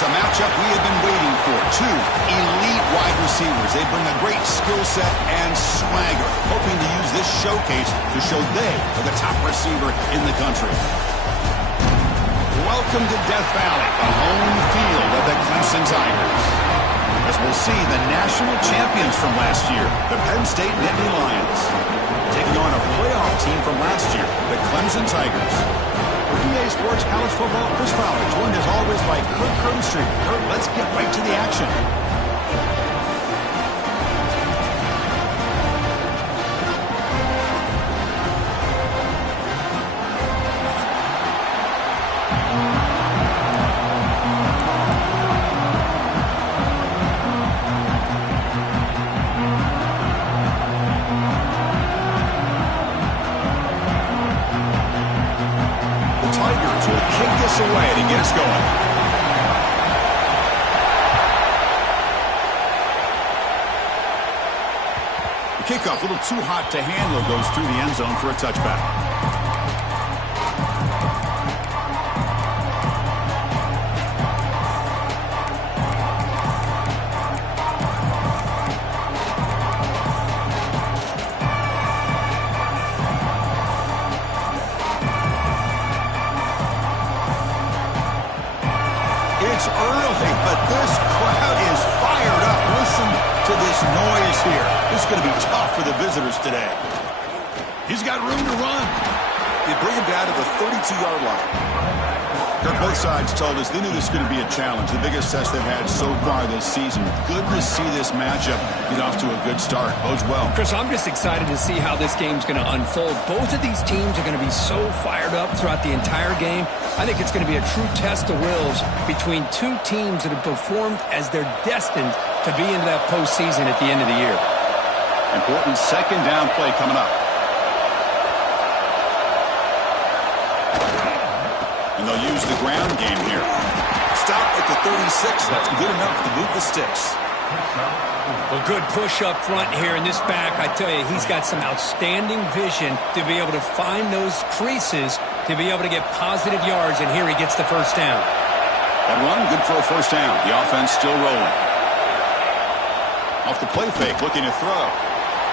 is a matchup we have been waiting for. Two elite wide receivers. They bring a great skill set and swagger, hoping to use this showcase to show they are the top receiver in the country. Welcome to Death Valley, the home field of the Clemson Tigers. As we'll see, the national champions from last year, the Penn State Nittany Lions, taking on a playoff team from last year, the Clemson Tigers. For EA Sports College Football, Chris Fowler, joined as always by Kurt Curtis. Kurt, let's get right to the action. Away to get us going. The kickoff, a little too hot to handle, goes through the end zone for a touchback. It's early, but this crowd is fired up. Listen to this noise here. This is going to be tough for the visitors today. He's got room to run. They bring him down to the 32-yard line. Both sides told us they knew this was going to be a challenge, the biggest test they've had so far this season. Good to see this matchup get off to a good start. Bodes well. Chris, I'm just excited to see how this game's going to unfold. Both of these teams are going to be so fired up throughout the entire game. I think it's going to be a true test of wills between two teams that have performed as they're destined to be into that postseason at the end of the year. Important second down play coming up. And they'll use the ground game here. Stop at the 36. That's good enough to move the sticks. Well, good push up front here in this back. I tell you, he's got some outstanding vision to be able to find those creases, to be able to get positive yards, and here he gets the first down. That run, good for a first down. The offense still rolling. Off the play fake, looking to throw.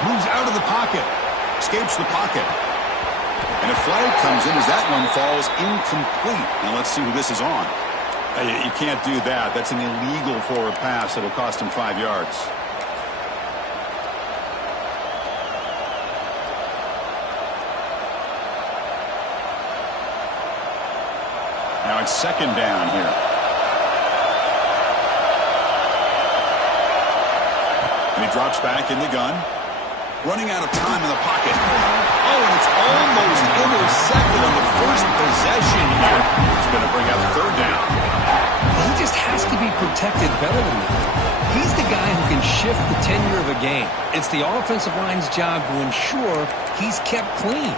Moves out of the pocket. Escapes the pocket. And a flag comes in as that one falls incomplete. Now let's see who this is on. You can't do that. That's an illegal forward pass. It'll cost him 5 yards. Now it's second down here. And he drops back in the gun. Running out of time in the pocket. Oh, and it's almost intercepted on the first possession here. It's going to bring up third down. He just has to be protected better than that. He's the guy who can shift the tenure of a game. It's the offensive line's job to ensure he's kept clean.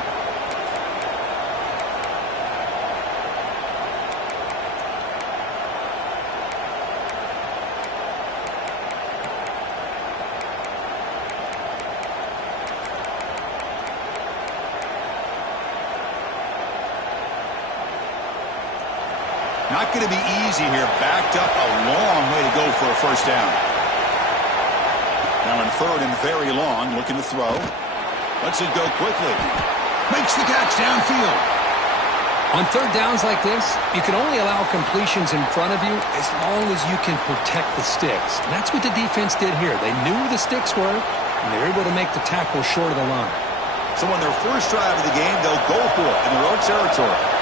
Not going to be easy here. Backed up a long way to go for a first down. Now in third and very long, looking to throw. Lets it go quickly. Makes the catch downfield. On third downs like this, you can only allow completions in front of you as long as you can protect the sticks. And that's what the defense did here. They knew where the sticks were, and they were able to make the tackle short of the line. So on their first drive of the game, they'll go for it in their own territory.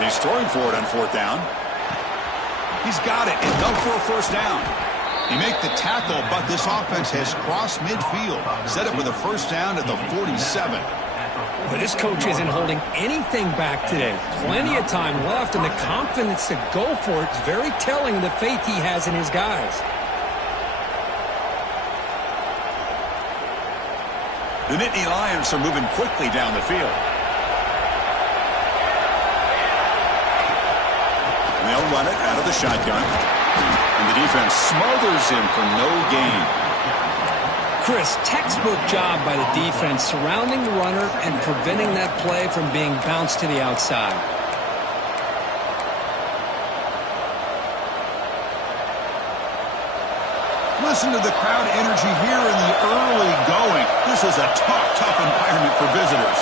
He's throwing for it on fourth down. He's got it. Enough for a first down. He make the tackle, but this offense has crossed midfield. Set up with a first down at the 47. Well, this coach isn't holding anything back today. Plenty of time left, and the confidence to go for it is very telling of the faith he has in his guys. The Nittany Lions are moving quickly down the field. They'll run it out of the shotgun. And the defense smothers him for no gain. Chris, textbook job by the defense surrounding the runner and preventing that play from being bounced to the outside. Listen to the crowd energy here in the early going. This is a tough environment for visitors.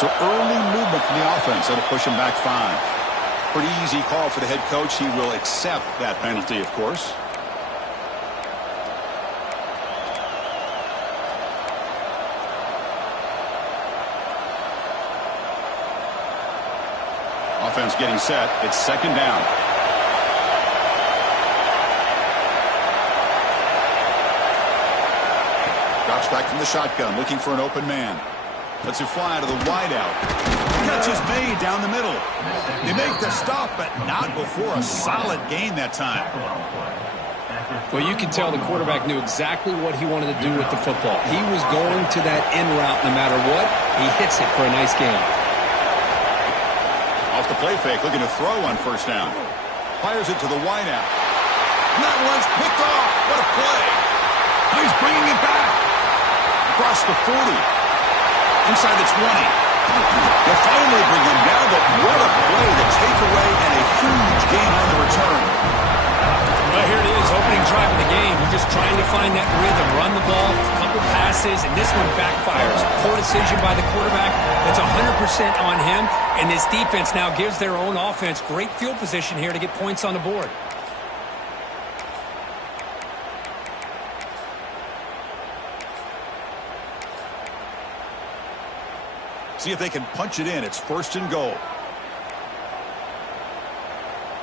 So early movement from the offense. That'll push him back 5. Pretty easy call for the head coach. He will accept that penalty, of course. Offense getting set. It's second down. Drops back from the shotgun, looking for an open man. Lets it fly to the wideout. Catch is made down the middle. They make the stop, but not before a solid gain that time. Well, you can tell the quarterback knew exactly what he wanted to do with the football. He was going to that in route no matter what. He hits it for a nice gain. Off the play fake, looking to throw on first down. Fires it to the wideout. That one's picked off. What a play. He's bringing it back. Across the 40. Inside the 20. They'll finally bring him down, but what a play, the takeaway, and a huge gain on the return. Well, here it is, opening drive of the game. We're just trying to find that rhythm, run the ball, a couple passes, and this one backfires. Poor decision by the quarterback. That's 100% on him, and this defense now gives their own offense great field position here to get points on the board. See if they can punch it in. It's first and goal.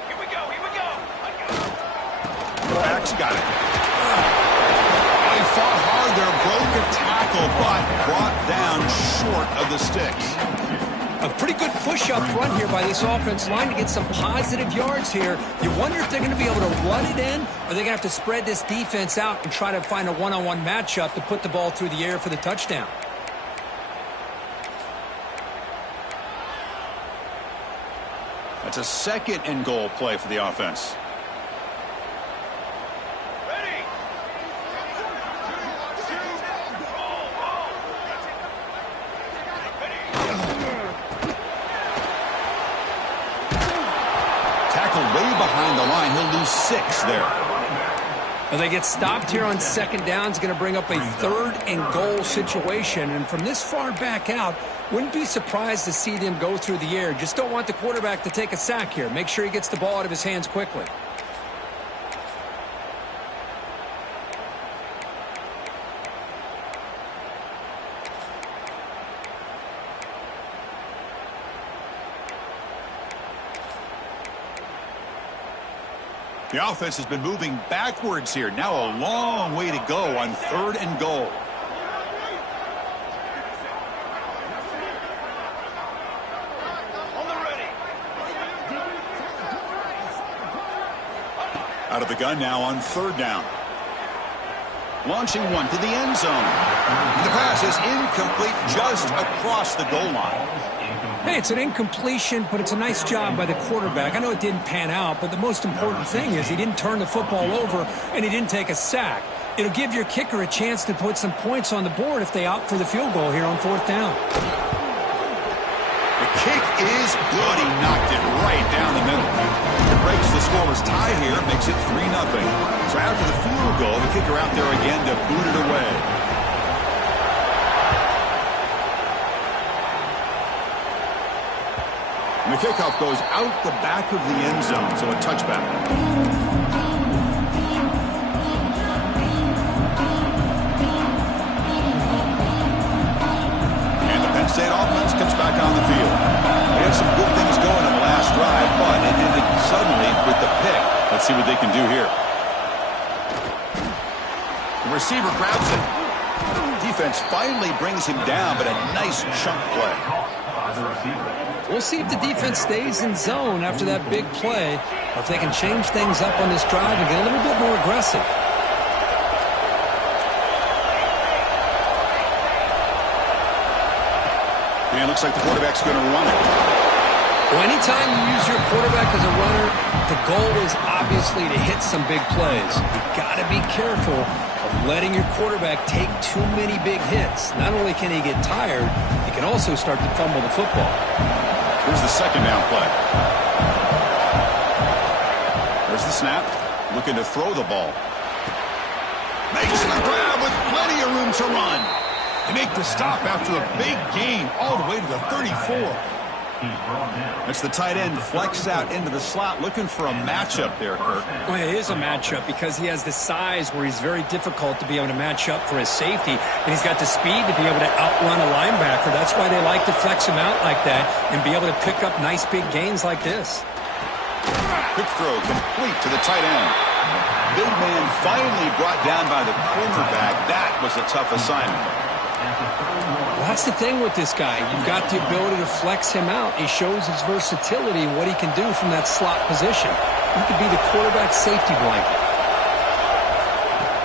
Here we go. Quarterback's got it. He fought hard there, broke a tackle, but brought down short of the sticks. A pretty good push up front here by this offense line to get some positive yards here. You wonder if they're going to be able to run it in, or they're going to have to spread this defense out and try to find a one-on-one matchup to put the ball through the air for the touchdown. That's a second and goal play for the offense. Ready. Tackle way behind the line. He'll lose 6 there. Well, they get stopped here on second down. It's going to bring up a third and goal situation. And from this far back out, wouldn't be surprised to see them go through the air. Just don't want the quarterback to take a sack here. Make sure he gets the ball out of his hands quickly. The offense has been moving backwards here. Now a long way to go on third and goal. Out of the gun now on third down. Launching one to the end zone. The pass is incomplete just across the goal line. Hey, it's an incompletion, but it's a nice job by the quarterback. I know it didn't pan out, but the most important thing is he didn't turn the football over and he didn't take a sack. It'll give your kicker a chance to put some points on the board if they opt for the field goal here on fourth down. The kick is good. He knocked it right down the middle. It breaks the scoreless tie here, makes it 3-0. So after the field goal, the kicker out there again to boot it away. And the kickoff goes out the back of the end zone, so a touchback. And the Penn State offense comes back on the field. They had some good things going on the last drive, but it ended suddenly with the pick. Let's see what they can do here. The receiver grabs it. Defense finally brings him down, but a nice chunk play. We'll see if the defense stays in zone after that big play, or if they can change things up on this drive and get a little bit more aggressive. And it looks like the quarterback's going to run it. Well, anytime you use your quarterback as a runner, the goal is obviously to hit some big plays. You've got to be careful of letting your quarterback take too many big hits. Not only can he get tired, he can also start to fumble the football. Here's the second down play. There's the snap. Looking to throw the ball. Makes the grab with plenty of room to run. They make the stop after a big gain all the way to the 34. That's the tight end flex out into the slot, looking for a matchup there, Kirk. Well, it is a matchup because he has the size where he's very difficult to be able to match up for his safety, and he's got the speed to be able to outrun a linebacker. That's why they like to flex him out like that and be able to pick up nice big gains like this. Quick throw complete to the tight end. Big man finally brought down by the cornerback. That was a tough assignment. Well, that's the thing with this guy. You've got the ability to flex him out. He shows his versatility and what he can do from that slot position. He could be the quarterback safety blanket.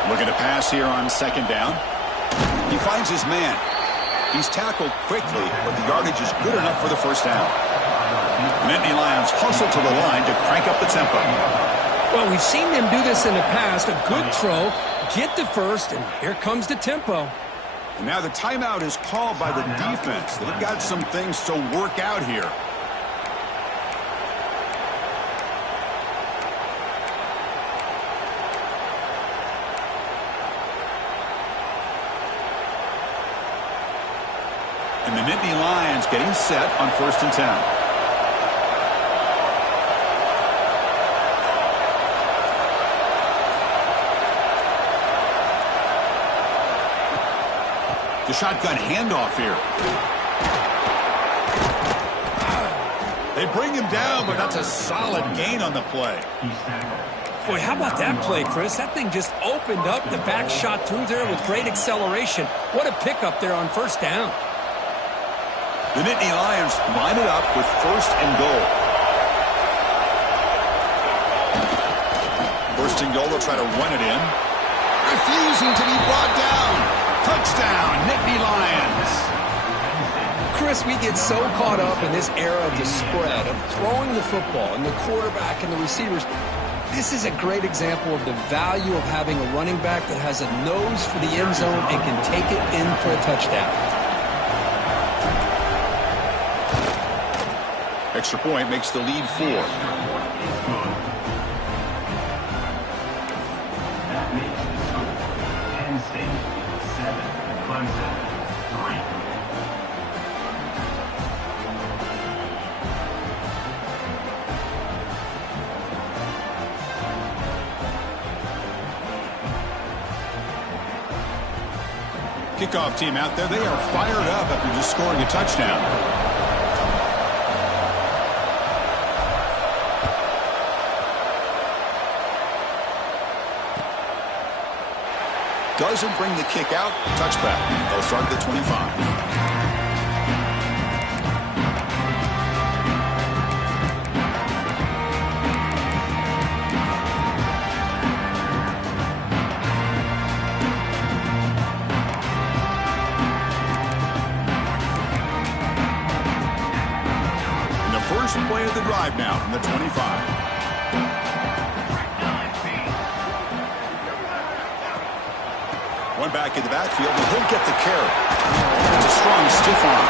Looking to pass here on second down. He finds his man. He's tackled quickly, but the yardage is good enough for the first down. Nittany Lions hustle to the line to crank up the tempo. Well, we've seen them do this in the past. A good throw, get the first, and here comes the tempo. And now the timeout is called by the defense. They've got some things to work out here. And the Nittany Lions getting set on 1st and 10. The shotgun handoff here. They bring him down, but that's a solid gain on the play. Boy, how about that play, Chris? That thing just opened up. The back shot through there with great acceleration. What a pickup there on first down. The Nittany Lions line it up with 1st and goal. 1st and goal, they'll try to run it in. Refusing to be brought down. Touchdown, Nittany Lions. Chris, we get so caught up in this era of the spread, of throwing the football and the quarterback and the receivers. This is a great example of the value of having a running back that has a nose for the end zone and can take it in for a touchdown. Extra point makes the lead 4. Kickoff team out there, they are fired up after just scoring a touchdown. Doesn't bring the kick out. Touchback. They'll start at the 25. First play of the drive now from the 25. One back in the backfield, and he'll get the carry. It's a strong stiff arm.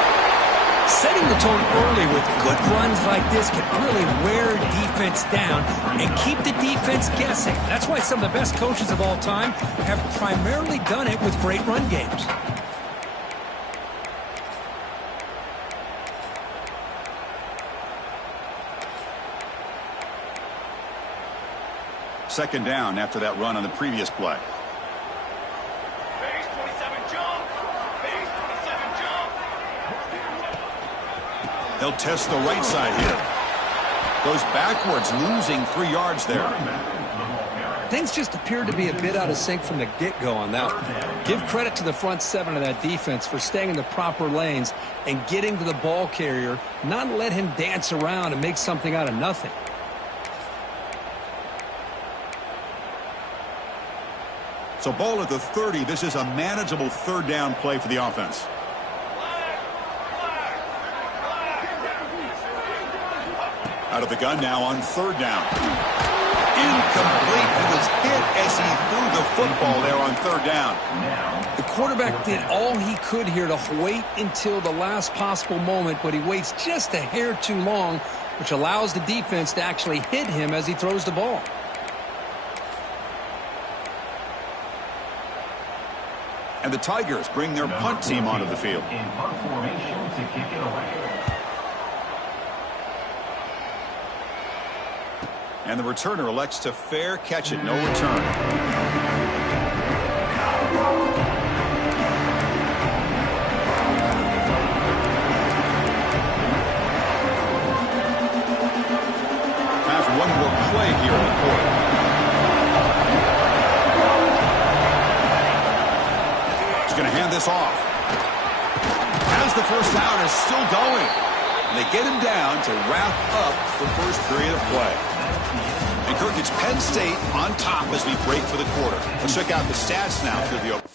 Setting the tone early with good runs like this can really wear defense down and keep the defense guessing. That's why some of the best coaches of all time have primarily done it with great run games. Second down after that run on the previous play. Base 27 jump. Base 27 jump. They'll test the right side here. Goes backwards, losing 3 yards there. things just appeared to be a bit out of sync from the get-go on that one. Give credit to the front seven of that defense for staying in the proper lanes and getting to the ball carrier, not let him dance around and make something out of nothing. So ball at the 30. This is a manageable third down play for the offense. Out of the gun now on third down. Incomplete. He was hit as he threw the football there on third down. The quarterback did all he could here to wait until the last possible moment, but he waits just a hair too long, which allows the defense to actually hit him as he throws the ball. And the Tigers bring their punt team onto the field. In punt formation to kick it away. And the returner elects to fair catch it, no return. Time for one more play here in the quarter. He's going to hand this off. As the first down is still going. And they get him down to wrap up the first period of play. And Kirk, it's Penn State on top as we break for the quarter. Let's check out the stats now through the open.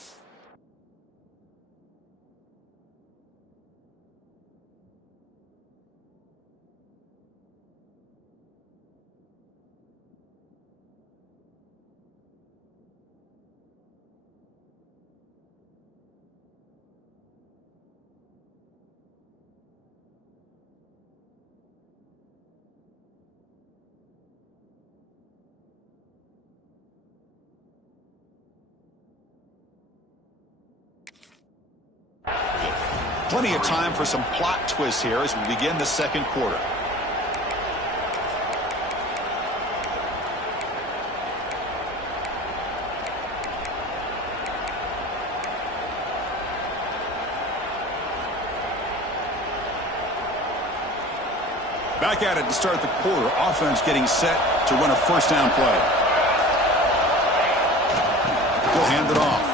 Plenty of time for some plot twists here as we begin the second quarter. Back at it to start the quarter. Offense getting set to run a first down play. We'll hand it off.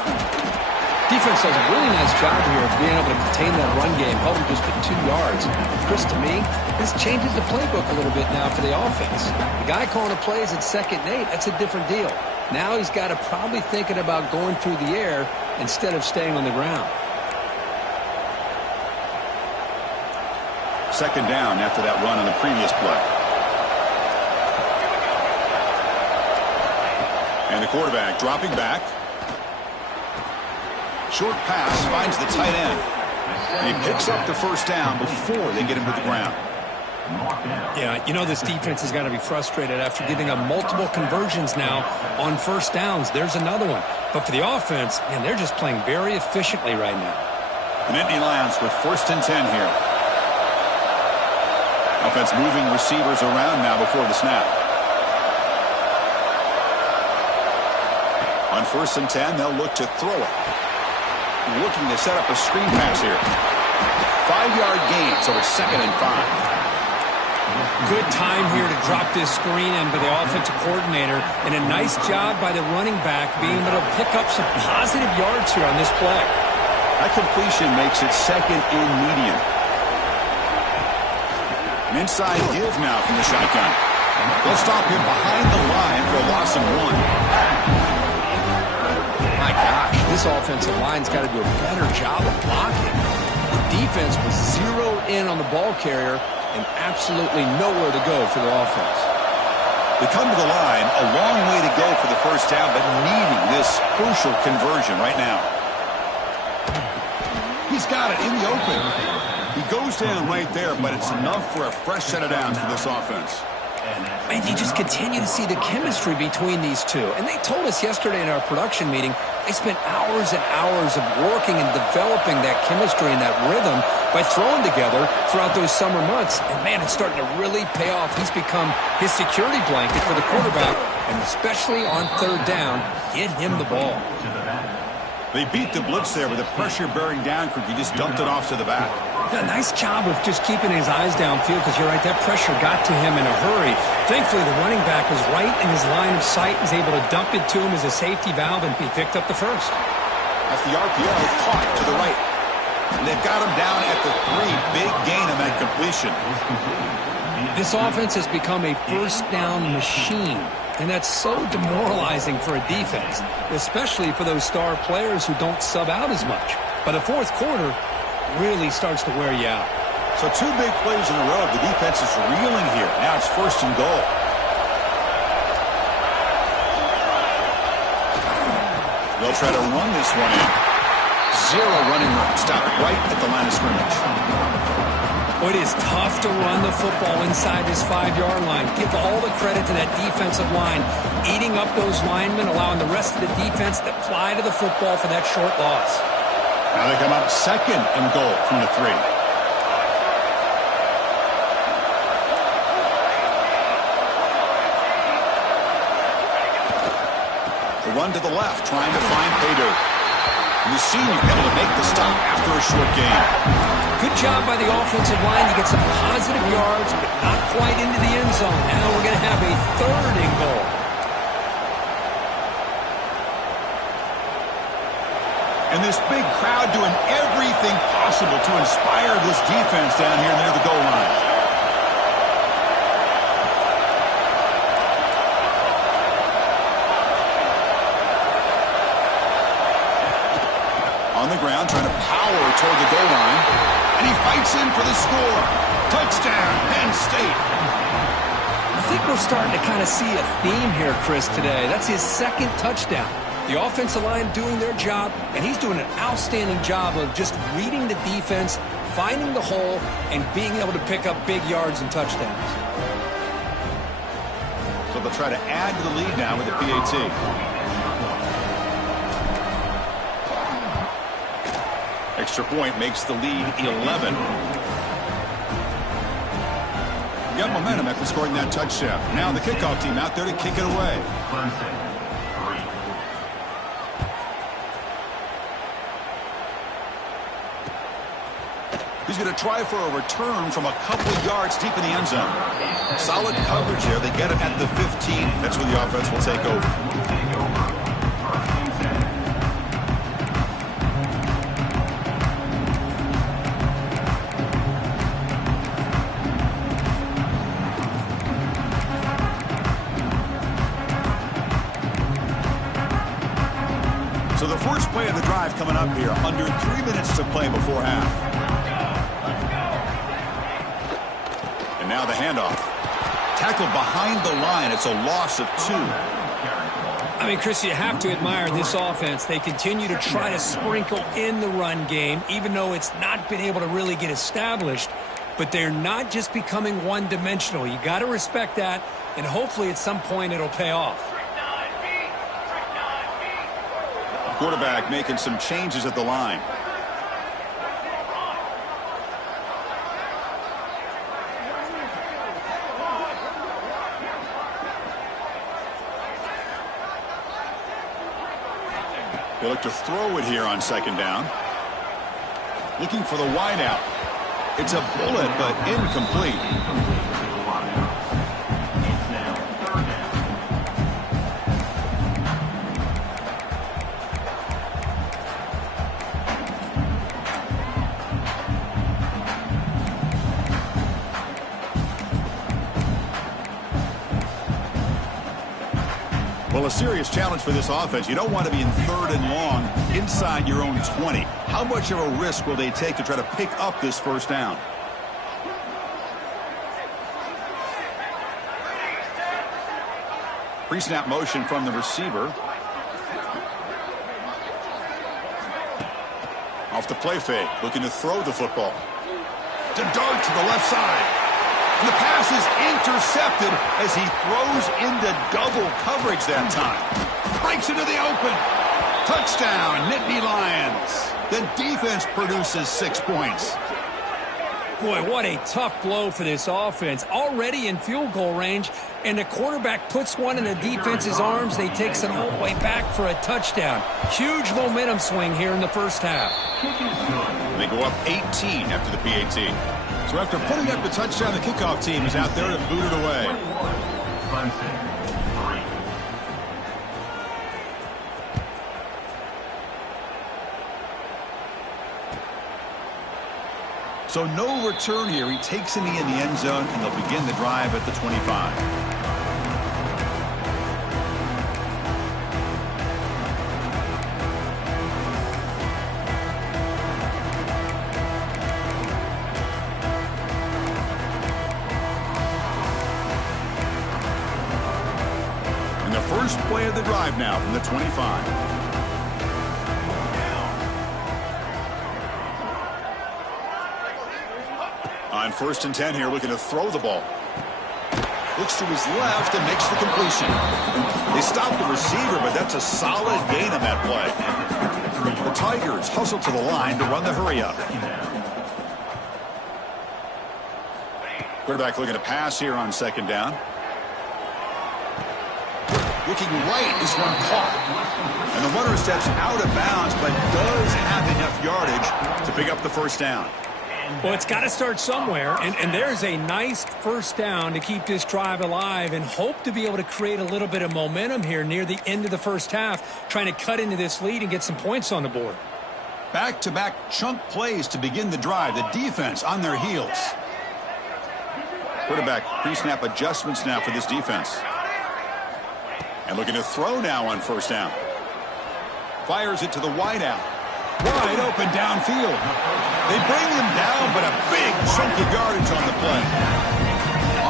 Defense does a really nice job here of being able to contain that run game, held him just to 2 yards. Chris, to me, this changes the playbook a little bit now for the offense. The guy calling the plays at 2nd and 8, that's a different deal. Now he's got to probably thinking about going through the air instead of staying on the ground. Second down after that run on the previous play. And the quarterback dropping back. Short pass finds the tight end. And he picks up the first down before they get him to the ground. Yeah, you know this defense has got to be frustrated after giving up multiple conversions now on first downs. There's another one. But for the offense, man, they're just playing very efficiently right now. The Nittany Lions with 1st and 10 here. Offense moving receivers around now before the snap. On 1st and 10, they'll look to throw it. Looking to set up a screen pass here. 5-yard gain, so it's 2nd and 5. Good time here to drop this screen in by the offensive coordinator, and a nice job by the running back being able to pick up some positive yards here on this play. That completion makes it 2nd and medium. An inside give now from the shotgun. They'll stop him behind the line for a loss of 1. My gosh, this offensive line's got to do a better job of blocking. The defense was zeroed in on the ball carrier and absolutely nowhere to go for the offense. They come to the line, a long way to go for the first down, but needing this crucial conversion right now. He's got it in the open. He goes down right there, but it's enough for a fresh set of downs for this offense. And you just continue to see the chemistry between these two. And they told us yesterday in our production meeting, they spent hours and hours of working and developing that chemistry and that rhythm by throwing together throughout those summer months. And, man, it's starting to really pay off. He's become his security blanket for the quarterback, and especially on third down, get him the ball. They beat the blitz there with the pressure bearing down. He just dumped it off to the back. Yeah, nice job of just keeping his eyes downfield because you're right, that pressure got to him in a hurry. Thankfully, the running back was right in his line of sight. He's able to dump it to him as a safety valve, and he picked up the first. That's the RPO caught to the right. And they've got him down at the 3. Big gain on that completion. This offense has become a first down machine, and that's so demoralizing for a defense, especially for those star players who don't sub out as much. By the fourth quarter, really starts to wear you out. So 2 big plays in a row. The defense is reeling here. Now it's 1st and goal. They'll try to run this one in. 0 running room. Stop right at the line of scrimmage. Well, it is tough to run the football inside this 5-yard line. Give all the credit to that defensive line, eating up those linemen, allowing the rest of the defense to fly to the football for that short loss. Now they come up 2nd and goal from the 3. The run to the left, trying to find pay dirt. And the senior able to make the stop after a short gain. Good job by the offensive line to get some positive yards, but not quite into the end zone. Now we're going to have a 3rd and goal. And this big crowd doing everything possible to inspire this defense down here near the goal line. On the ground, trying to power toward the goal line. And he fights in for the score. Touchdown, Penn State. I think we're starting to kind of see a theme here, Chris, today. That's his 2nd touchdown. The offensive line doing their job, and he's doing an outstanding job of just reading the defense, finding the hole, and being able to pick up big yards and touchdowns. So they'll try to add to the lead now with the PAT. Extra point makes the lead 11. You got momentum after scoring that touchdown. Now the kickoff team out there to kick it away. He's going to try for a return from a couple of yards deep in the end zone. Solid coverage there. They get him at the 15. That's where the offense will take over. So the first play of the drive coming up here. Under 3 minutes to play before half. And now the handoff. Tackled behind the line. It's a loss of 2. I mean, Chris, you have to admire this offense. They continue to try to sprinkle in the run game, even though it's not been able to really get established. But they're not just becoming one-dimensional. You got to respect that, and hopefully at some point it'll pay off. Quarterback making some changes at the line. They look to throw it here on 2nd down. Looking for the wideout. It's a bullet, but incomplete. Well, a serious challenge for this offense. You don't want to be in 3rd and long inside your own 20. How much of a risk will they take to try to pick up this 1st down? Pre-snap motion from the receiver. Off the play fake, looking to throw the football. To dart to the left side. And the pass is intercepted as he throws into double coverage that time. Breaks into the open. Touchdown, Nittany Lions. The defense produces 6 points. Boy, what a tough blow for this offense. Already in field goal range, and the quarterback puts one in the defense's arms. They takes it all the way back for a touchdown. Huge momentum swing here in the first half. And they go up 18 after the PAT. So after putting up the touchdown, the kickoff team is out there to boot it away. So no return here. He takes a knee in the end zone, and they'll begin the drive at the 25. And the first play of the drive now from the 25. On 1st and 10 here, looking to throw the ball. Looks to his left and makes the completion. They stop the receiver, but that's a solid gain on that play. The Tigers hustle to the line to run the hurry-up. Quarterback looking to pass here on 2nd down. Looking right, this one caught. And the runner steps out of bounds, but does have enough yardage to pick up the 1st down. Well, it's got to start somewhere, and there's a nice 1st down to keep this drive alive and hope to be able to create a little bit of momentum here near the end of the 1st half, trying to cut into this lead and get some points on the board. Back-to-back chunk plays to begin the drive. The defense on their heels. Quarterback pre-snap adjustments now for this defense. And looking to throw now on 1st down. Fires it to the wideout. Wide open downfield. They bring him down, but a big chunk of yardage on the play.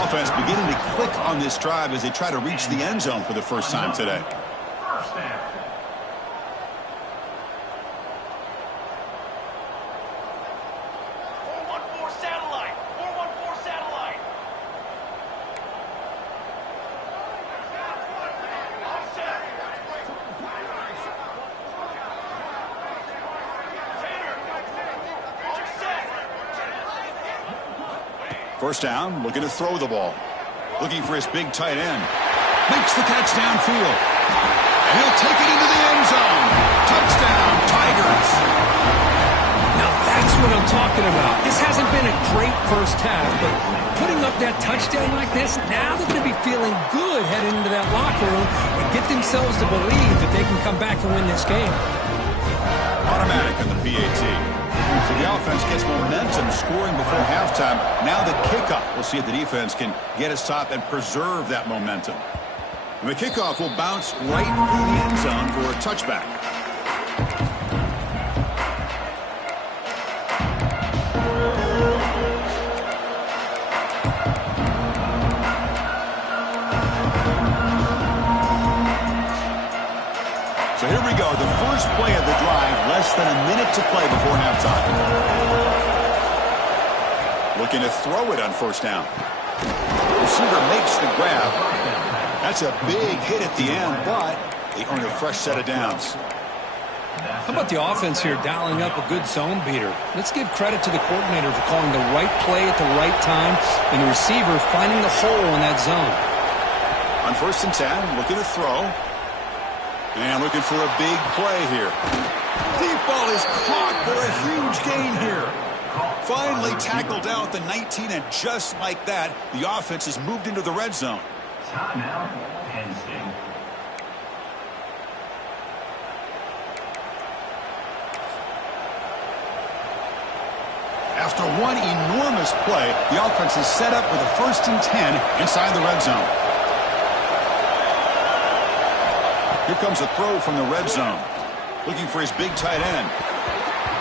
Offense beginning to click on this drive as they try to reach the end zone for the first time today. 414 satellite. 414 satellite. Offset. First down, looking to throw the ball. Looking for his big tight end. Makes the catch downfield. And he'll take it into the end zone. Touchdown, Tigers. Now that's what I'm talking about. This hasn't been a great 1st half, but putting up that touchdown like this, now they're going to be feeling good heading into that locker room and get themselves to believe that they can come back and win this game. Automatic on the PAT. So the offense gets momentum scoring before halftime. Now the kickoff. We'll see if the defense can get a stop and preserve that momentum. And the kickoff will bounce right through the end zone for a touchback. So here we go, the first play of the drive, less than a minute to play before halftime. Looking to throw it on 1st down. Receiver makes the grab. That's a big hit at the end, but they earn a fresh set of downs. How about the offense here dialing up a good zone beater? Let's give credit to the coordinator for calling the right play at the right time and the receiver finding the hole in that zone. On 1st and 10, looking to throw. And looking for a big play here. Deep ball is caught for a huge gain here. Finally tackled down at the 19, and just like that, the offense has moved into the red zone. Timeout, Penn State. After one enormous play, the offense is set up with a 1st and 10 inside the red zone. Here comes a throw from the red zone. Looking for his big tight end.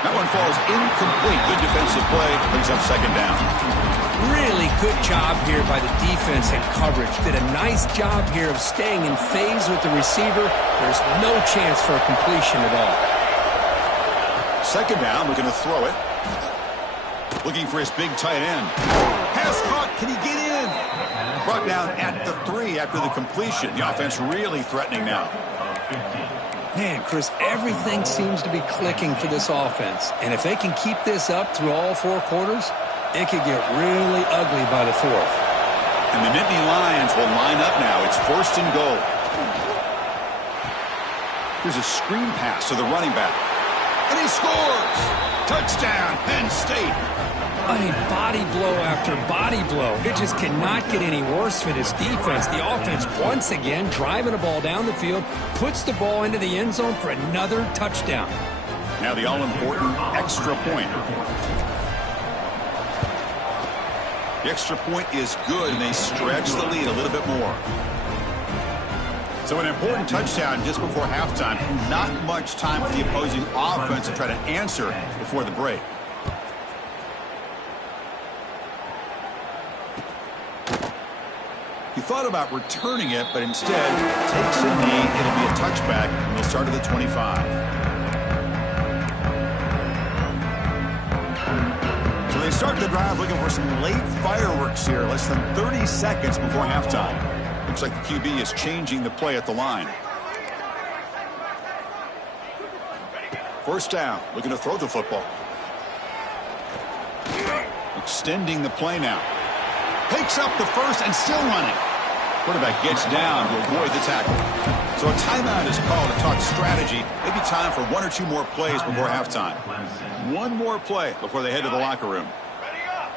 That one falls incomplete. Good defensive play. Brings up 2nd down. Really good job here by the defense and coverage. Did a nice job here of staying in phase with the receiver. There's no chance for a completion at all. 2nd down. Looking to throw it. Looking for his big tight end. Pass caught. Can he get in? Brought down at the 3 after the completion. The offense really threatening now. Man, Chris, everything seems to be clicking for this offense. And if they can keep this up through all 4 quarters, it could get really ugly by the 4th. And the Nittany Lions will line up now. It's 1st and goal. Here's a screen pass to the running back. And he scores! Touchdown, Penn State. I mean, body blow after body blow. It just cannot get any worse for this defense. The offense, once again, driving the ball down the field, puts the ball into the end zone for another touchdown. Now the all-important extra point. The extra point is good, and they stretch the lead a little bit more. So an important touchdown just before halftime. Not much time for the opposing offense to try to answer before the break. He thought about returning it, but instead takes a knee. It'll be a touchback, and they'll start at the 25. So they start the drive looking for some late fireworks here, less than 30 seconds before halftime. Looks like the QB is changing the play at the line. First down, looking to throw the football. Extending the play now. Picks up the first and still running. Quarterback gets down to avoid the tackle. So a timeout is called to talk strategy. Maybe time for one or two more plays before halftime. One more play before they head to the locker room. Ready up.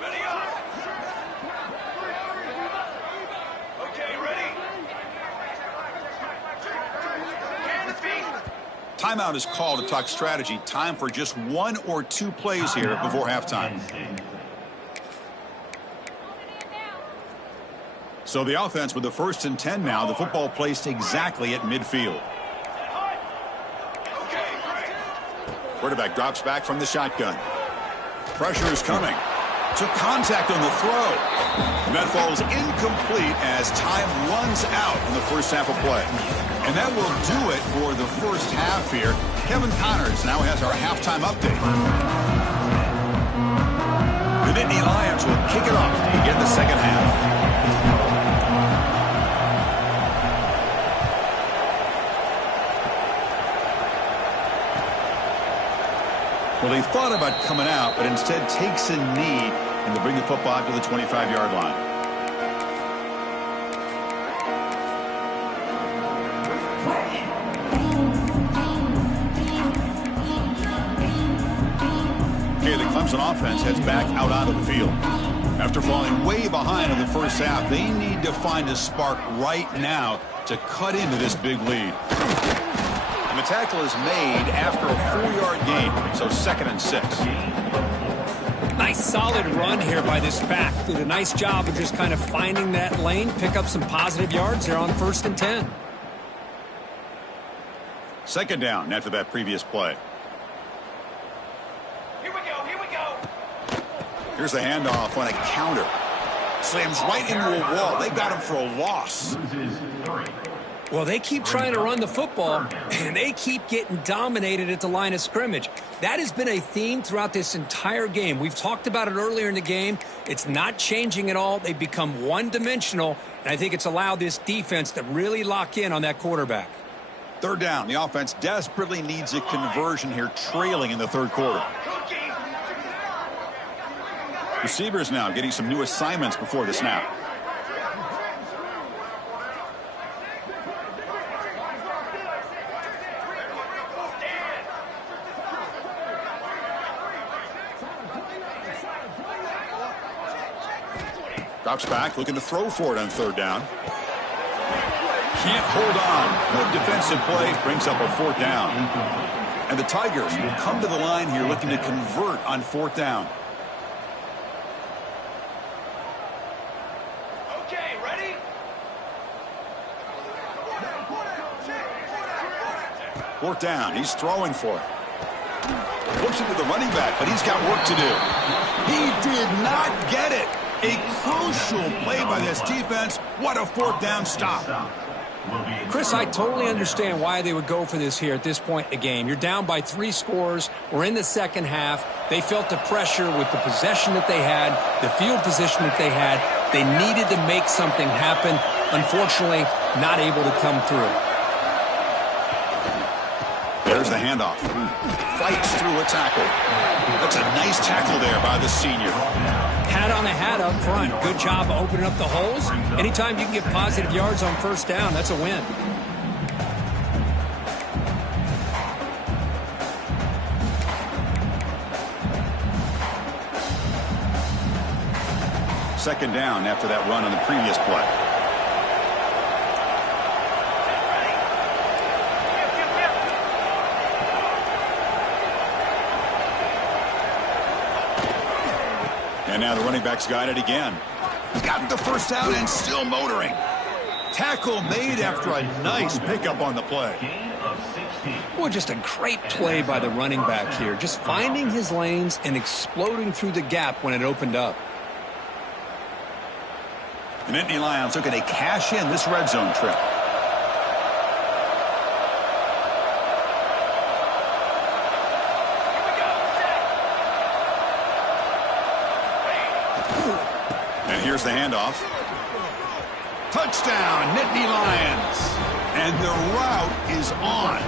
Ready up. Okay, ready. Get the feet. Timeout is called to talk strategy. Time for just one or two plays here before halftime. So the offense with the 1st and 10 now. The football placed exactly at midfield. Okay, great. Quarterback drops back from the shotgun. Pressure is coming. Took contact on the throw. And that falls incomplete as time runs out in the first half of play. And that will do it for the first half here. Kevin Connors now has our halftime update. The Nittany Lions will kick it off to begin the second half. Well, they thought about coming out, but instead takes a knee, and they bring the football out to the 25-yard line. Okay, the Clemson offense heads back out onto the field. After falling way behind in the first half, they need to find a spark right now to cut into this big lead. And the tackle is made after a 4-yard gain, so 2nd and 6. Nice solid run here by this back. Did a nice job of just kind of finding that lane, pick up some positive yards there on 1st and 10. 2nd down after that previous play. Here we go, here we go. Here's the handoff on a counter. Slams right into a wall. They got him for a loss. Well, they keep trying to run the football, and they keep getting dominated at the line of scrimmage. That has been a theme throughout this entire game. We've talked about it earlier in the game. It's not changing at all. They've become one-dimensional, and I think it's allowed this defense to really lock in on that quarterback. 3rd down. The offense desperately needs a conversion here, trailing in the 3rd quarter. Receivers now getting some new assignments before the snap. Drops back, looking to throw for it on 3rd down. Can't hold on. Good defensive play, brings up a 4th down. And the Tigers will come to the line here looking to convert on 4th down. Okay, ready? 4th down, he's throwing for it. Looks into the running back, but he's got work to do. He did not get it. A crucial play by this defense. What a 4th down stop. Chris, I totally understand why they would go for this here at this point in the game. You're down by 3 scores. We're in the second half. They felt the pressure with the possession that they had, the field position that they had. They needed to make something happen. Unfortunately, not able to come through. There's the handoff. Fights through a tackle. That's a nice tackle there by the senior. Hat on a hat up front. Good job opening up the holes. Anytime you can get positive yards on first down, that's a win. Second down after that run on the previous play. And now the running back's got it again. He's gotten the first down and still motoring. Tackle made after a nice pickup on the play. Well, just a great play by the running back here. Just finding his lanes and exploding through the gap when it opened up. The Nittany Lions looking to cash in this red zone trip. And here's the handoff. Touchdown, Nittany Lions. And the route is on.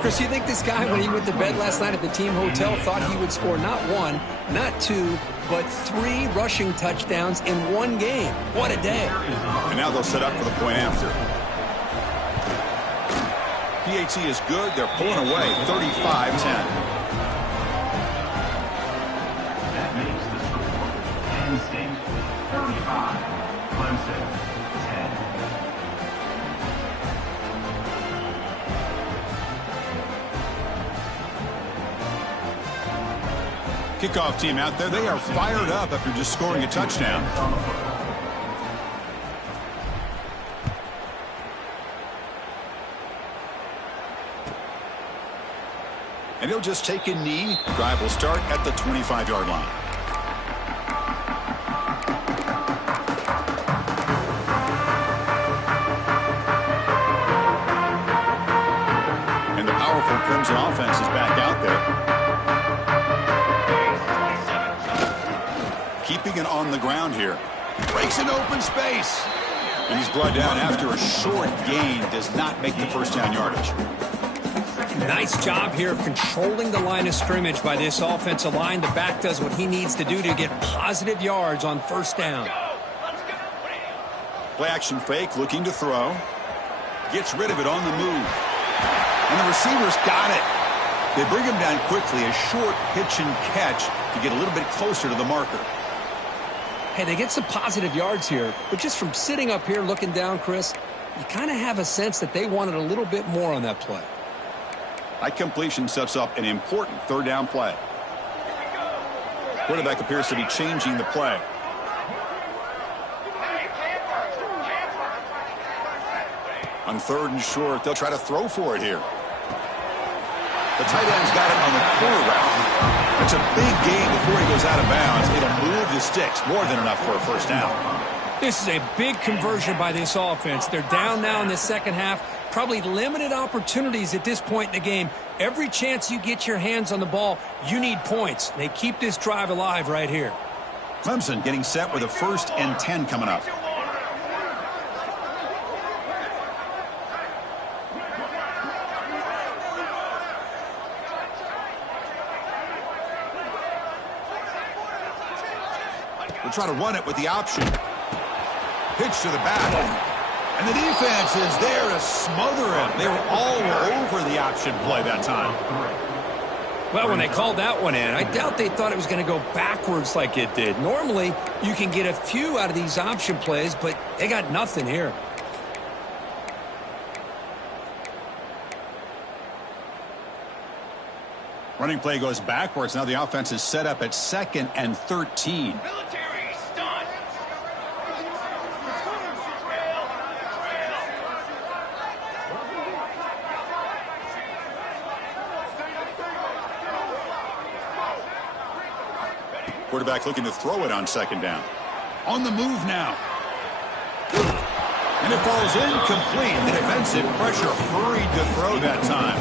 Chris, you think this guy, when he went to bed last night at the team hotel, thought he would score not one, not two, but 3 rushing touchdowns in one game? What a day. And now they'll set up for the point after. PAT is good. They're pulling away 35-10. That makes the score Penn State 35, Clemson 10. Kickoff team out there. They are fired up after just scoring a touchdown. And he'll just take a knee. Drive will start at the 25-yard line. And the powerful Crimson offense is back out there. Keeping it on the ground here. Breaks an open space. And he's brought down after a short gain. Does not make the first down yardage. Nice job here of controlling the line of scrimmage by this offensive line. The back does what he needs to do to get positive yards on first down. Play action fake, looking to throw. Gets rid of it on the move. And the receivers got it. They bring him down quickly. A short pitch and catch to get a little bit closer to the marker. Hey, they get some positive yards here, but just from sitting up here looking down, Chris, you kind of have a sense that they wanted a little bit more on that play. That completion sets up an important third down play. Quarterback appears to be changing the play. On third and short, they'll try to throw for it here. The tight end's got it on the corner route. It's a big gain before he goes out of bounds. It'll move the sticks, more than enough for a first down. This is a big conversion by this offense. They're down now in the second half. Probably limited opportunities at this point in the game. Every chance you get your hands on the ball, you need points. They keep this drive alive right here. Clemson getting set with a 1st and 10 coming up. We'll try to run it with the option. Pitch to the back. And the defense is there to smother him. They were all over the option play that time. Well, when they called that one in, I doubt they thought it was going to go backwards like it did. Normally, you can get a few out of these option plays, but they got nothing here. Running play goes backwards. Now the offense is set up at 2nd and 13. Military stunt. Quarterback looking to throw it on 2nd down. On the move now. And it falls incomplete. The defensive pressure hurried to throw that time.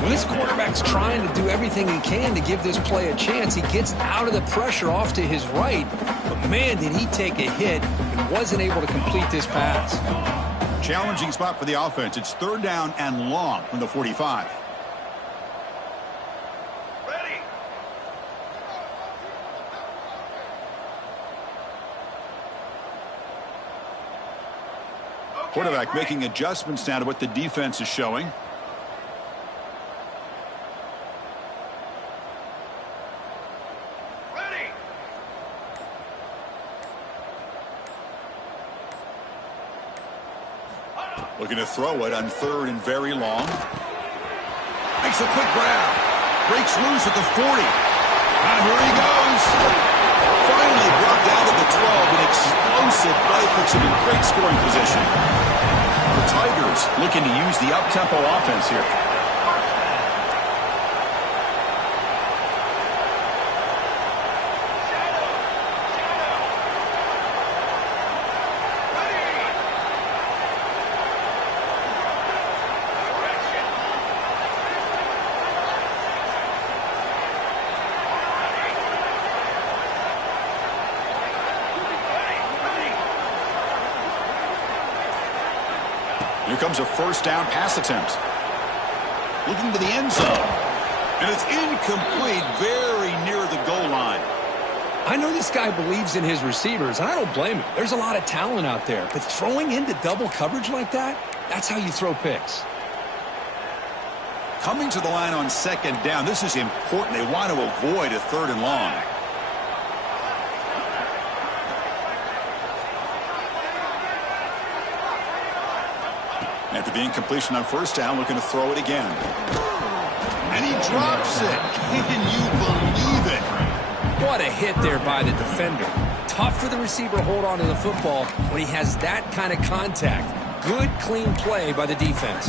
Well, this quarterback's trying to do everything he can to give this play a chance. He gets out of the pressure off to his right. But, man, did he take a hit and wasn't able to complete this pass. Challenging spot for the offense. It's 3rd down and long from the 45. Ready. Quarterback making adjustments now to what the defense is showing. Ready. Looking to throw it on 3rd and very long. Makes a quick grab. Breaks loose at the 40. And here he goes. Finally brought down to the 12. An explosive play puts him in great scoring position. The Tigers looking to use the up-tempo offense here. Here comes a 1st down pass attempt. Looking to the end zone. And it's incomplete, very near the goal line. I know this guy believes in his receivers, and I don't blame him. There's a lot of talent out there, but throwing into double coverage like that, that's how you throw picks. Coming to the line on 2nd down, this is important. They want to avoid a 3rd and long. After the incompletion on 1st down, looking to throw it again. And he drops it. Can you believe it? What a hit there by the defender. Tough for the receiver to hold on to the football when he has that kind of contact. Good, clean play by the defense.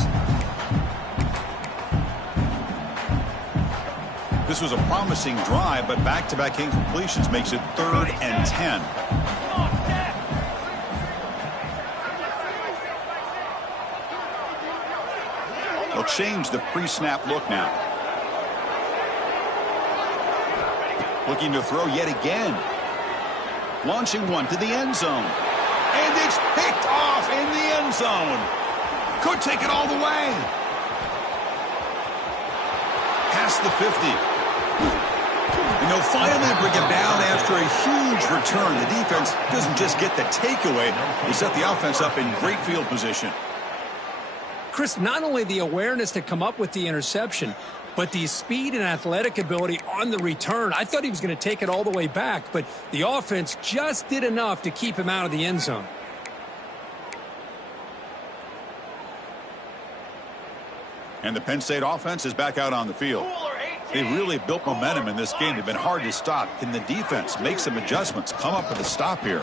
This was a promising drive, but back-to-back incompletions makes it 3rd and 10. They'll change the pre-snap look now. Looking to throw yet again. Launching one to the end zone. And it's picked off in the end zone. Could take it all the way. Past the 50. And they'll finally bring it down after a huge return. The defense doesn't just get the takeaway. They set the offense up in great field position. Chris, not only the awareness to come up with the interception, but the speed and athletic ability on the return. I thought he was going to take it all the way back, but the offense just did enough to keep him out of the end zone. And the Penn State offense is back out on the field. They've really built momentum in this game. They've been hard to stop. Can the defense make some adjustments, come up with a stop here?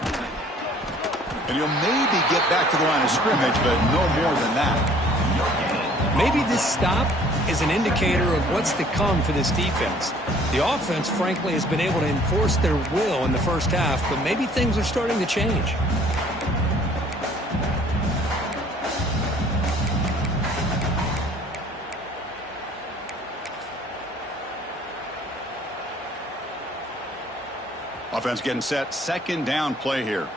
And he'll maybe get back to the line of scrimmage, but no more than that. Maybe this stop is an indicator of what's to come for this defense. The offense, frankly, has been able to enforce their will in the 1st half, but maybe things are starting to change. Offense getting set. 2nd down play here.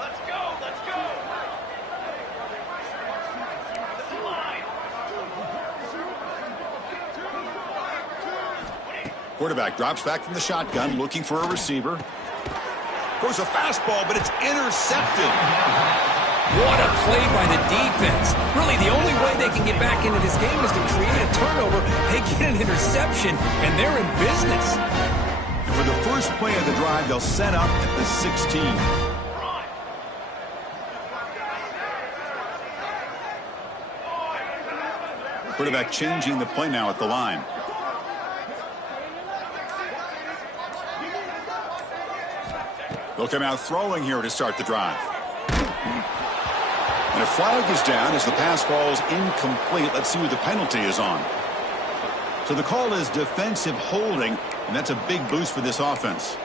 Let's go. Let's go. This is line. Quarterback drops back from the shotgun, looking for a receiver. Throws a fastball, but it's intercepted. What a play by the defense. Really, the only way they can get back into this game is to create a turnover. They get an interception, and they're in business. For the first play of the drive, they'll set up at the 16. Quarterback changing the play now at the line. They'll come out throwing here to start the drive. And a flag is down as the pass falls incomplete. Let's see who the penalty is on. So the call is defensive holding, and that's a big boost for this offense.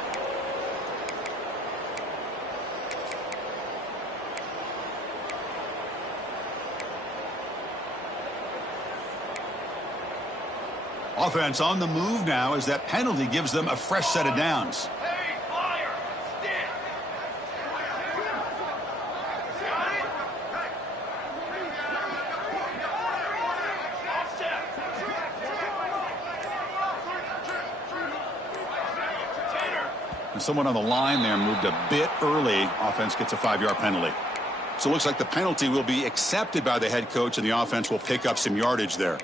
Offense on the move now as that penalty gives them a fresh set of downs. Hey, flyer, stick. Got it? Offset. Tanner. And someone on the line there moved a bit early. Offense gets a 5-yard penalty. So it looks like the penalty will be accepted by the head coach, and the offense will pick up some yardage there.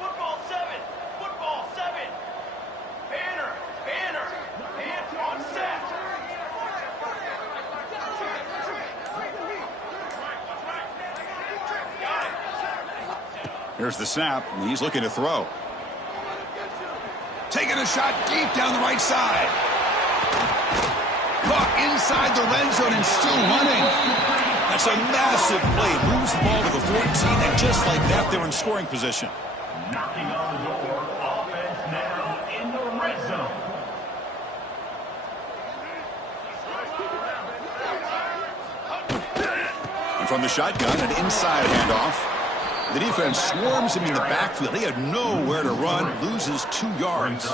Football 7. Football 7. Banner. Banner. Hands on set. Here's the snap, and he's looking to throw. Taking a shot deep down the right side. Caught inside the red zone and still running. That's a massive play. Moves the ball to the 14, and just like that, they're in scoring position. Knocking on the door. Offense now in the red zone. And from the shotgun, an inside handoff. The defense swarms him in the backfield. He had nowhere to run. Loses 2 yards.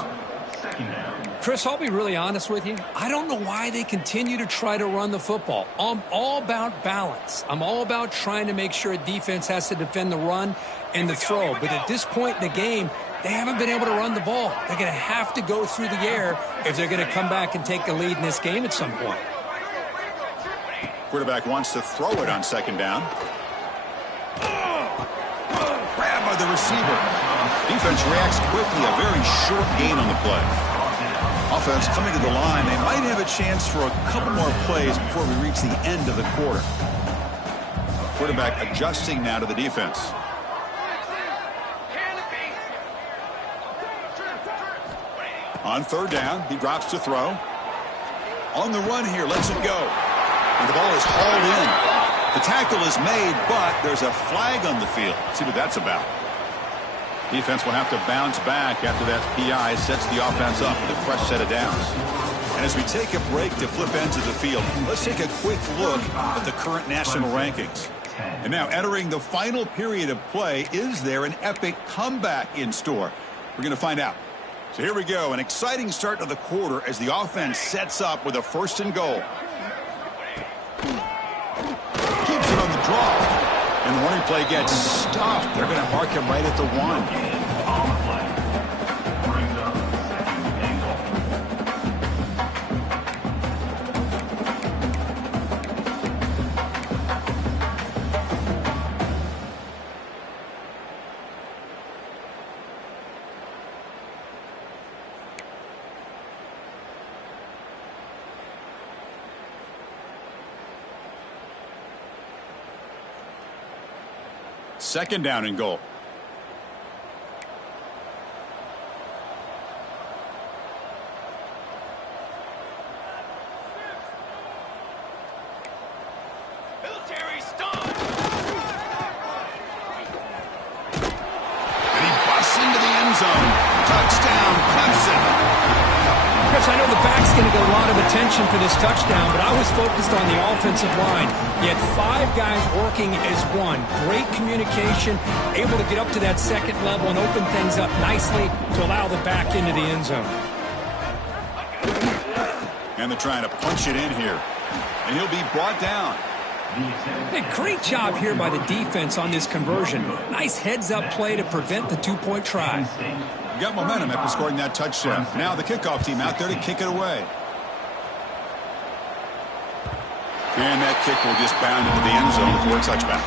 Second down. Chris, I'll be really honest with you. I don't know why they continue to try to run the football. I'm all about balance. I'm all about trying to make sure a defense has to defend the run and the throw. But at this point in the game, they haven't been able to run the ball. They're going to have to go through the air if they're going to come back and take the lead in this game at some point. Quarterback wants to throw it on second down. Grabbed by the receiver. Defense reacts quickly. A very short gain on the play. Offense coming to the line. They might have a chance for a couple more plays before we reach the end of the quarter. Quarterback adjusting now to the defense. On third down, he drops to throw. On the run here, lets it go. And the ball is hauled in. The tackle is made, but there's a flag on the field. Let's see what that's about. Defense will have to bounce back after that PI sets the offense up with a fresh set of downs. And as we take a break to flip ends of the field, let's take a quick look at the current national rankings. And now entering the final period of play, is there an epic comeback in store? We're going to find out. So here we go, an exciting start to the quarter as the offense sets up with a 1st and goal. Keeps it on the draw. And the warning play gets stopped. They're going to mark him right at the 1. On the play. Brings up second and goal. Second down and goal. Military stun. And he busts into the end zone. Touchdown, Clemson. Chris, I know the back's going to get a lot of attention for this touchdown, but I was focused on the offensive line. You had 5 guys working as one. Great communication, able to get up to that second level and open things up nicely to allow the back into the end zone. And they're trying to punch it in here. And he'll be brought down. Hey, great job here by the defense on this conversion. Nice heads-up play to prevent the 2-point try. Got momentum after scoring that touchdown. Now the kickoff team out there to kick it away. And that kick will just bound into the end zone for a touchback.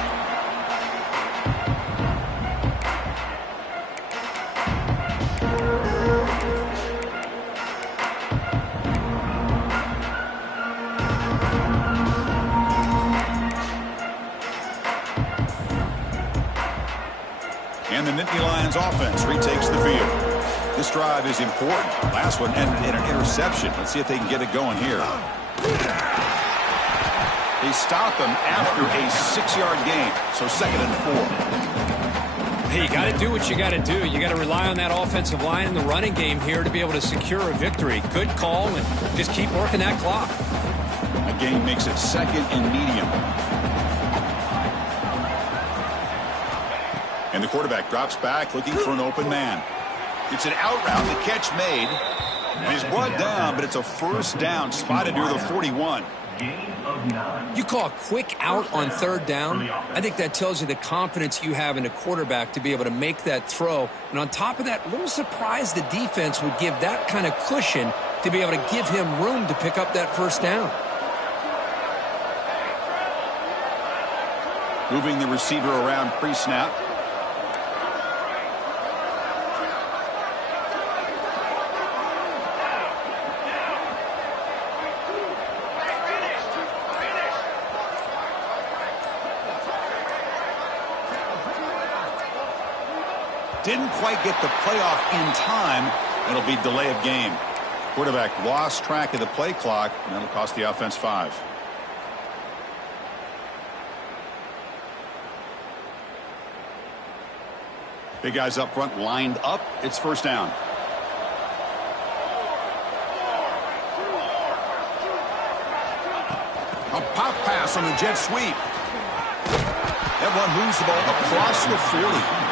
And the Nittany Lions offense retakes the field. This drive is important. Last one ended in an interception. Let's see if they can get it going here. They stop him after a 6-yard gain. So 2nd and 4. Hey, you got to do what you got to do. You got to rely on that offensive line in the running game here to be able to secure a victory. Good call, and just keep working that clock. That gain makes it 2nd and medium. And the quarterback drops back looking for an open man. It's an out route. The catch made. And he's brought down, but it's a 1st down spotted near the 41. Gain of 9. You call a quick out on third down. I think that tells you the confidence you have in a quarterback to be able to make that throw. And on top of that, a little surprised the defense would give that kind of cushion to be able to give him room to pick up that first down. Moving the receiver around pre-snap. Didn't quite get the playoff in time. It'll be delay of game. Quarterback lost track of the play clock, and that'll cost the offense 5. Big guys up front lined up. It's first down. A pop pass on the jet sweep. That one moves the ball across the 40.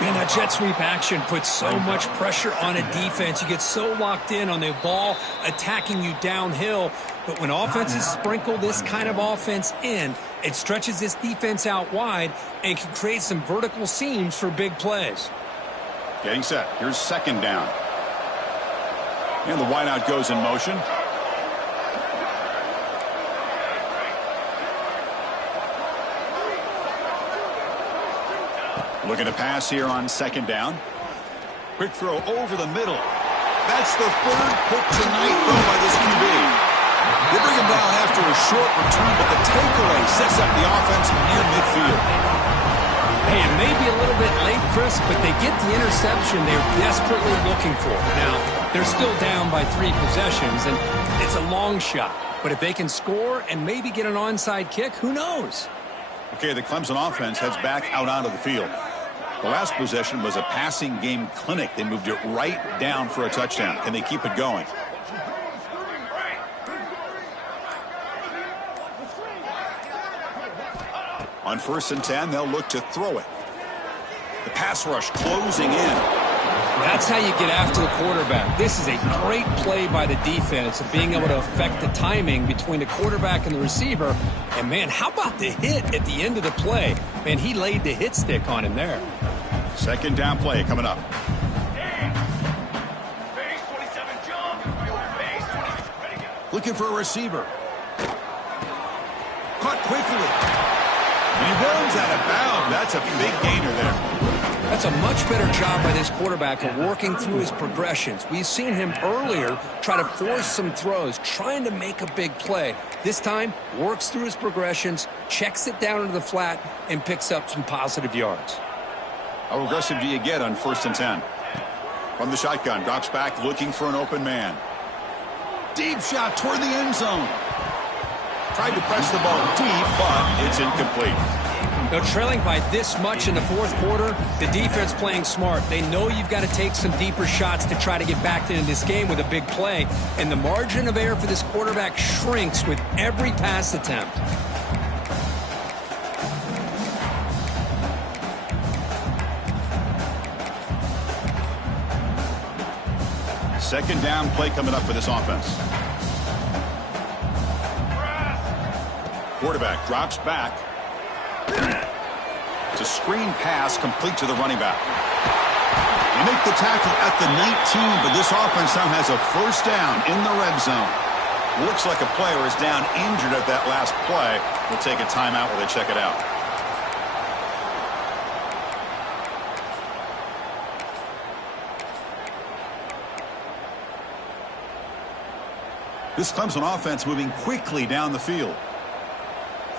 Man, that jet sweep action puts so much pressure on a defense. You get so locked in on the ball attacking you downhill. But when offenses sprinkle this kind of offense in, it stretches this defense out wide and can create some vertical seams for big plays. Getting set. Here's second down. And the wideout goes in motion. Looking to pass here on second down. Quick throw over the middle. That's the third pick tonight thrown by this QB. They bring him down after a short return, but the takeaway sets up the offense near midfield. Hey, it may be a little bit late, Chris, but they get the interception they're desperately looking for. Now, they're still down by 3 possessions, and it's a long shot. But if they can score and maybe get an onside kick, who knows? Okay, the Clemson offense heads back out onto the field. The last possession was a passing game clinic. They moved it right down for a touchdown. Can they keep it going? On 1st and 10, they'll look to throw it. The pass rush closing in. That's how you get after the quarterback. This is a great play by the defense of being able to affect the timing between the quarterback and the receiver. And, man, how about the hit at the end of the play? Man, he laid the hit stick on him there. Second down play coming up. Looking for a receiver. Caught quickly. And he runs out of bounds. That's a big gainer there. That's a much better job by this quarterback of working through his progressions. We've seen him earlier try to force some throws, trying to make a big play. This time, works through his progressions, checks it down into the flat, and picks up some positive yards. How aggressive do you get on 1st and 10? From the shotgun, drops back, looking for an open man. Deep shot toward the end zone. Tried to press the ball deep, but it's incomplete. Now, trailing by this much in the 4th quarter, the defense playing smart. They know you've got to take some deeper shots to try to get back into this game with a big play. And the margin of error for this quarterback shrinks with every pass attempt. Second down play coming up for this offense. Quarterback drops back. It's a screen pass complete to the running back. They make the tackle at the 19, but this offense now has a first down in the red zone. Looks like a player is down injured at that last play. We'll take a timeout while they check it out. This Clemson offense moving quickly down the field.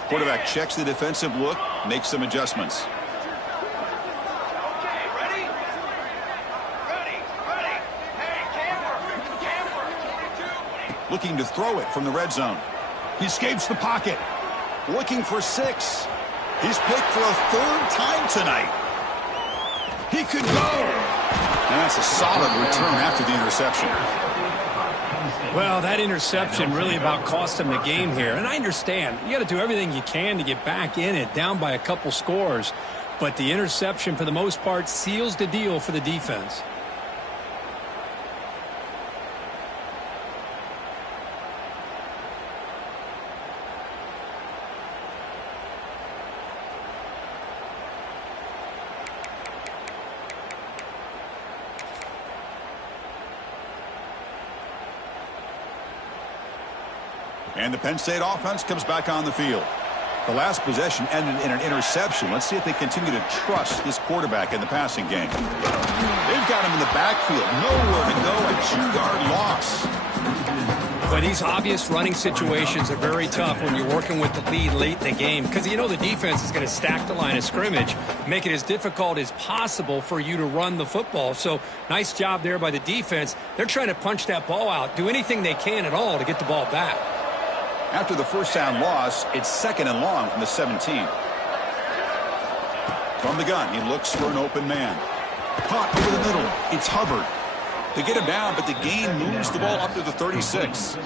Quarterback checks the defensive look, makes some adjustments. Okay, ready? Ready. Hey, camper. Looking to throw it from the red zone. He escapes the pocket. Looking for 6. He's picked for a 3rd time tonight. He could go. And that's a solid return after the interception. Well, that interception really about cost him the game here. And I understand. You got to do everything you can to get back in it, down by a couple scores. But the interception, for the most part, seals the deal for the defense. And the Penn State offense comes back on the field. The last possession ended in an interception. Let's see if they continue to trust this quarterback in the passing game. They've got him in the backfield. Nowhere to go. A 2-yard loss. But these obvious running situations are very tough when you're working with the lead late in the game, because you know the defense is going to stack the line of scrimmage, make it as difficult as possible for you to run the football. So nice job there by the defense. They're trying to punch that ball out, do anything they can at all to get the ball back. After the first down loss, it's 2nd and long from the 17. From the gun, he looks for an open man. Caught over the middle. It's Hubbard. They get him down, but the gain moves the ball up to the 36.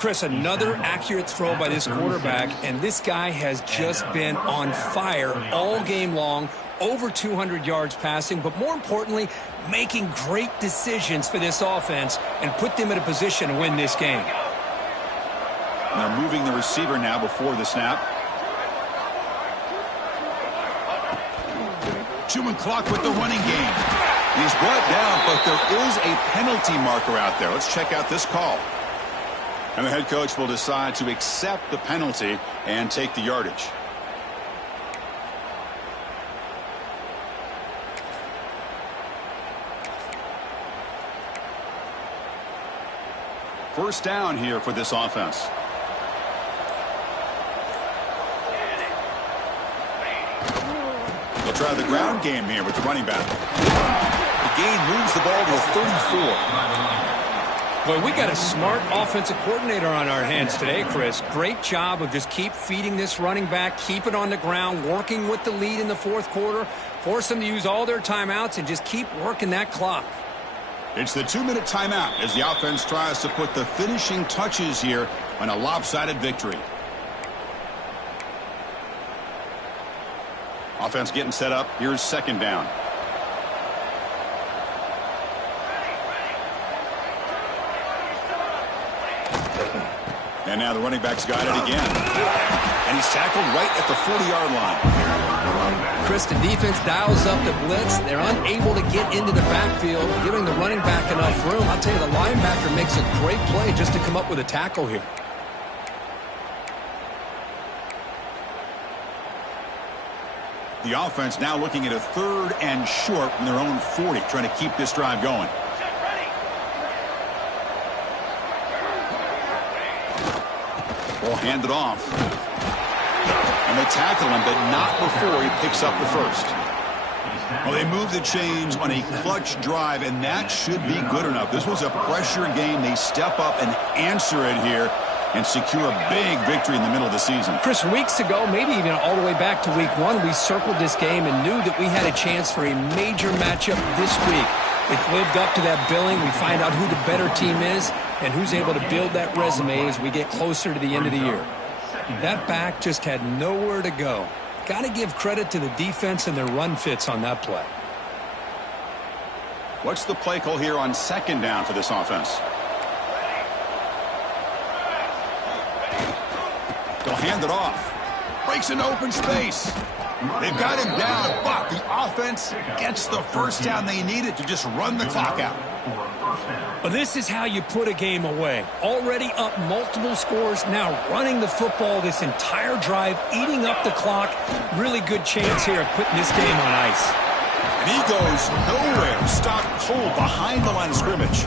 Chris, another accurate throw by this quarterback, and this guy has just been on fire all game long, over 200 yards passing, but more importantly, making great decisions for this offense and put them in a position to win this game. And they're moving the receiver now before the snap. Chewing clock with the running game. He's brought down, but there is a penalty marker out there. Let's check out this call. And the head coach will decide to accept the penalty and take the yardage. First down here for this offense. They'll try the ground game here with the running back. The gain moves the ball to the 34. Boy, we got a smart offensive coordinator on our hands today, Chris. Great job of just keep feeding this running back, keep it on the ground, working with the lead in the fourth quarter, force them to use all their timeouts, and just keep working that clock. It's the 2-minute timeout as the offense tries to put the finishing touches here on a lopsided victory. Offense getting set up. Here's 2nd down. And now the running back's got it again. And he's tackled right at the 40-yard line. Chris, the defense dials up the blitz. They're unable to get into the backfield, giving the running back enough room. I'll tell you, the linebacker makes a great play just to come up with a tackle here. The offense now looking at a 3rd and short from their own 40, trying to keep this drive going. Ball handed off. And they tackle him, but not before he picks up the first. Well, they move the chains on a clutch drive, and that should be good enough. This was a pressure game. They step up and answer it here and secure a big victory in the middle of the season. Chris, weeks ago, maybe even all the way back to week 1, we circled this game and knew that we had a chance for a major matchup this week. It lived up to that billing. We find out who the better team is and who's able to build that resume as we get closer to the end of the year. That back just had nowhere to go. Got to give credit to the defense and their run fits on that play. What's the play call here on 2nd down for this offense? They'll hand it off. Breaks an open space. They've got him down, but the offense gets the first down they needed to just run the clock out. But this is how you put a game away. Already up multiple scores, now running the football this entire drive, eating up the clock. Really good chance here of putting this game on ice. And he goes nowhere. Stopped cold behind the line of scrimmage.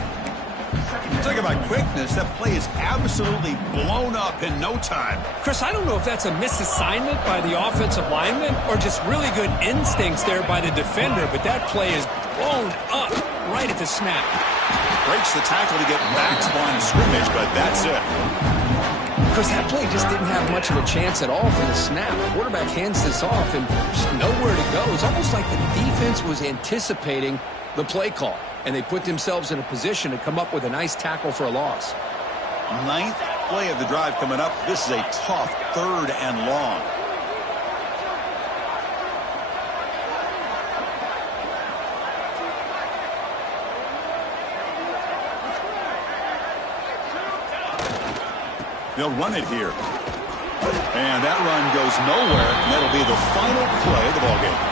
Talk about quickness. That play is absolutely blown up in no time. Chris, I don't know if that's a misassignment by the offensive lineman or just really good instincts there by the defender, but that play is blown up right at the snap. Breaks the tackle to get back to the line of scrimmage, but that's it. Chris, that play just didn't have much of a chance at all for the snap. The quarterback hands this off and just nowhere to go. It's almost like the defense was anticipating the play call, and they put themselves in a position to come up with a nice tackle for a loss. 9th play of the drive coming up. This is a tough 3rd and long. They'll run it here. And that run goes nowhere, and that'll be the final play of the ballgame.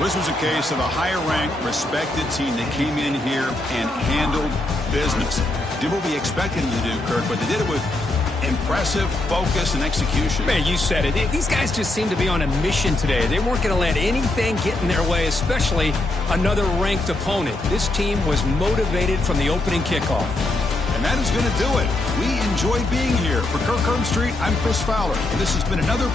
This was a case of a higher-ranked, respected team that came in here and handled business. Did what we expected them to do, Kirk, but they did it with impressive focus and execution. Man, you said it. These guys just seem to be on a mission today. They weren't going to let anything get in their way, especially another ranked opponent. This team was motivated from the opening kickoff. And that is going to do it. We enjoy being here. For Kirk Herbstreit, I'm Chris Fowler. And this has been another